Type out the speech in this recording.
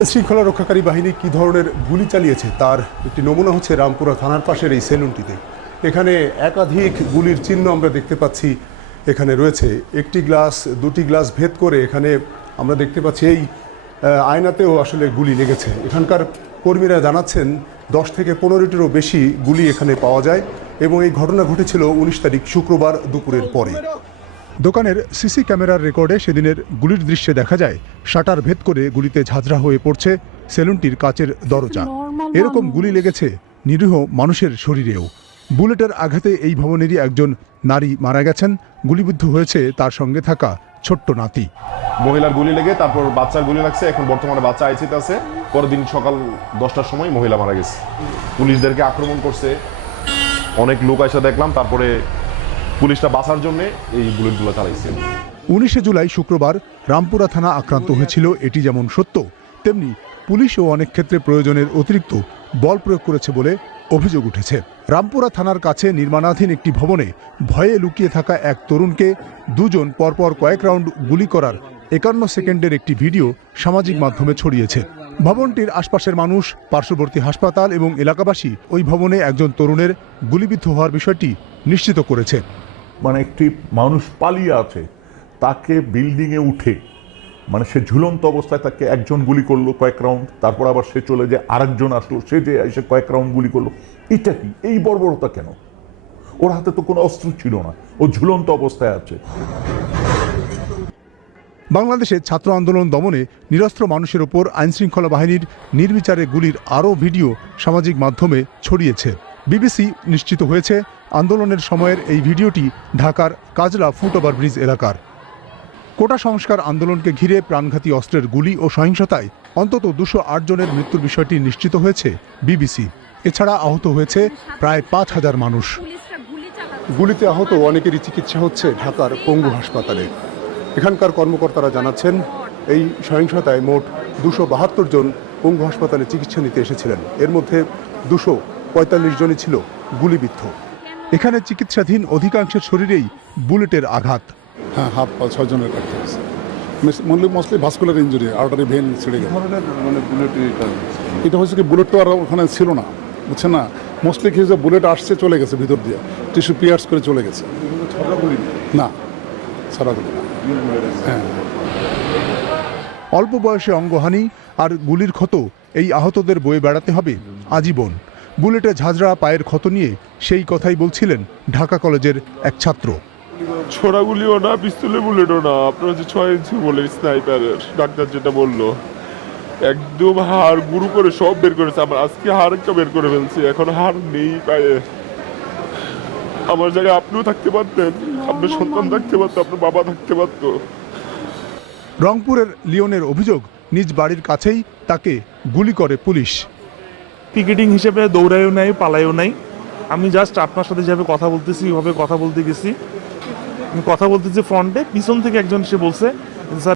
শৃঙ্খলা রক্ষাকারী বাহিনী কি ধরনের গুলি চালিয়েছে তার একটি নমুনা হচ্ছে রামপুরা থানার পাশের এই সেলুনটিতে। এখানে একাধিক গুলির চিহ্ন আমরা দেখতে পাচ্ছি। এখানে রয়েছে একটি গ্লাস, দুটি গ্লাস ভেদ করে এখানে আমরা দেখতে পাচ্ছি এই আয়নাতেও আসলে গুলি লেগেছে। এখানকার কর্মীরা জানাচ্ছেন দশ থেকে পনেরোটিরও বেশি গুলি এখানে পাওয়া যায় এবং এই ঘটনা ঘটেছিল উনিশ তারিখ শুক্রবার দুপুরের পরে। দোকানের সিসি ক্যামেরার রেকর্ডে সেদিনের গুলির দৃশ্যে দেখা যায় শাটার ভেদ করে গুলিতে ঝাঁঝরা হয়ে পড়ছে সেলুনটির কাচের দরজা। এরকম গুলি লেগেছে নিরীহ মানুষের শরীরেও। বুলেটের আঘাতে এই ভবনেরই একজন নারী মারা গেছেন গুলিবিদ্ধ হয়েছে তার সঙ্গে থাকা ছোট্ট নাতি। মহিলার গুলি লেগে তারপর বাচ্চার গুলি লাগছে এখন বর্তমানে বাচ্চা আইসিতে আছে। পরের দিন সকাল দশটার সময় মহিলা মারা গেছে। পুলিশদেরকে আক্রমণ করছে। অনেক লোক এসে দেখলাম তারপরে পুলিশটা বাঁচার জন্য এই বুলেটগুলো চালাইছে। উনিশে জুলাই শুক্রবার রামপুরা থানা আক্রান্ত হয়েছিল, এটি যেমন সত্য, তেমনি পুলিশও অনেক ক্ষেত্রে প্রয়োজনের অতিরিক্ত বল প্রয়োগ করেছে বলে অভিযোগ উঠেছে। রামপুরা থানার কাছে নির্মাণাধীন একটি ভবনে ভয়ে লুকিয়ে থাকা এক তরুণকে দুজন পরপর কয়েক রাউন্ড গুলি করার একান্ন সেকেন্ডের একটি ভিডিও সামাজিক মাধ্যমে ছড়িয়েছে। ভবনটির আশপাশের মানুষ, পার্শ্ববর্তী হাসপাতাল এবং এলাকাবাসী ওই ভবনে একজন তরুণের গুলিবিদ্ধ হওয়ার বিষয়টি নিশ্চিত করেছে। মানে একটি মানুষ পালিয়ে আছে, তাকে বিল্ডিংয়ে উঠে মানে সে ঝুলন্ত অবস্থায় তাকে একজন গুলি করল কয়েক রাউন্ড তারপর আবার সে চলে যে আরেকজন আসলো, সে যে এসে কয়েক রাউন্ড গুলি করল। এটা কি? এই বর্বরতা কেন? ওর হাতে তো কোনো অস্ত্র ছিল না, ও ঝুলন্ত অবস্থায় আছে। বাংলাদেশে ছাত্র আন্দোলন দমনে নিরস্ত্র মানুষের ওপর আইনশৃঙ্খলা বাহিনীর নির্বিচারে গুলির আরও ভিডিও সামাজিক মাধ্যমে ছড়িয়েছে। বিবিসি নিশ্চিত হয়েছে আন্দোলনের সময়ের এই ভিডিওটি ঢাকার কাজলা ফুটওভার ব্রিজ এলাকার। কোটা সংস্কার আন্দোলনকে ঘিরে প্রাণঘাতী অস্ত্রের গুলি ও সহিংসতায় অন্তত দুশো জনের মৃত্যুর বিষয়টি নিশ্চিত হয়েছে বিবিসি। এছাড়া আহত হয়েছে প্রায় পাঁচ হাজার মানুষ। গুলিতে আহত অনেকেরই চিকিৎসা হচ্ছে ঢাকার পঙ্গু হাসপাতালে। এখানকার কর্মকর্তারা জানাচ্ছেন, এই সহিংসতায় মোট দুশো বাহাত্তর জন পঙ্গু হাসপাতালে চিকিৎসা নিতে এসেছিলেন। এর মধ্যে দুশো পঁয়তাল্লিশ জনই ছিল গুলিবিদ্ধ। এখানে চিকিৎসাধীন অধিকাংশের শরীরেই বুলেটের আঘাত। হ্যাঁ হাত পা ছয়জনের কাটতে হয়েছে mainly mostly vascular injury artery vein ছিঁড়ে গেছে। মানে বুলেট এটা হচ্ছে কি বুলেট তো আর ওখানে ছিল না বুঝছেন না? মোস্টলি কি হয়েছে বুলেট আসছে চলে গেছে ভিতর দিয়ে টিস্যু পিয়ার্স করে চলে গেছে। না সারাগুলি না। হ্যাঁ। অল্প বয়সে অঙ্গহানি আর গুলির ক্ষত এই আহতদের বয়ে বেড়াতে হবে আজীবন। বুলেটে ঝাঁঝরা পায়ের ক্ষত নিয়ে সেই কথাই বলছিলেন ঢাকা কলেজের এক ছাত্র। ছোড়াগুলিও না পিস্তলে বুলেটও না। আপনার হচ্ছে ছয় ইঞ্চি বলে স্নাইপারের ডাক্তার যেটা বলল একদম হাড় গুরু করে সব বের করেছে। আমার আজকে হাড়টা বের করে ফেলছি। এখন হাড় নেই পায়ে। আমার জায়গায় আপনিও থাকতে পারতেন আপনার সন্তান থাকতে পারতো আপনার বাবা থাকতে পারতো। রংপুরের লিওনের অভিযোগ নিজ বাড়ির কাছেই তাকে গুলি করে পুলিশ। পিকেটিং হিসেবে দৌড়ায়ও নাই, পালায়ও নাই। আমি জাস্ট আপনার সাথে যেভাবে কথা বলতেছি, ওইভাবে কথা বলতে গেছি। আমি কথা বলতেছি ফ্রন্টে পিছন থেকে একজন সে বলছে, স্যার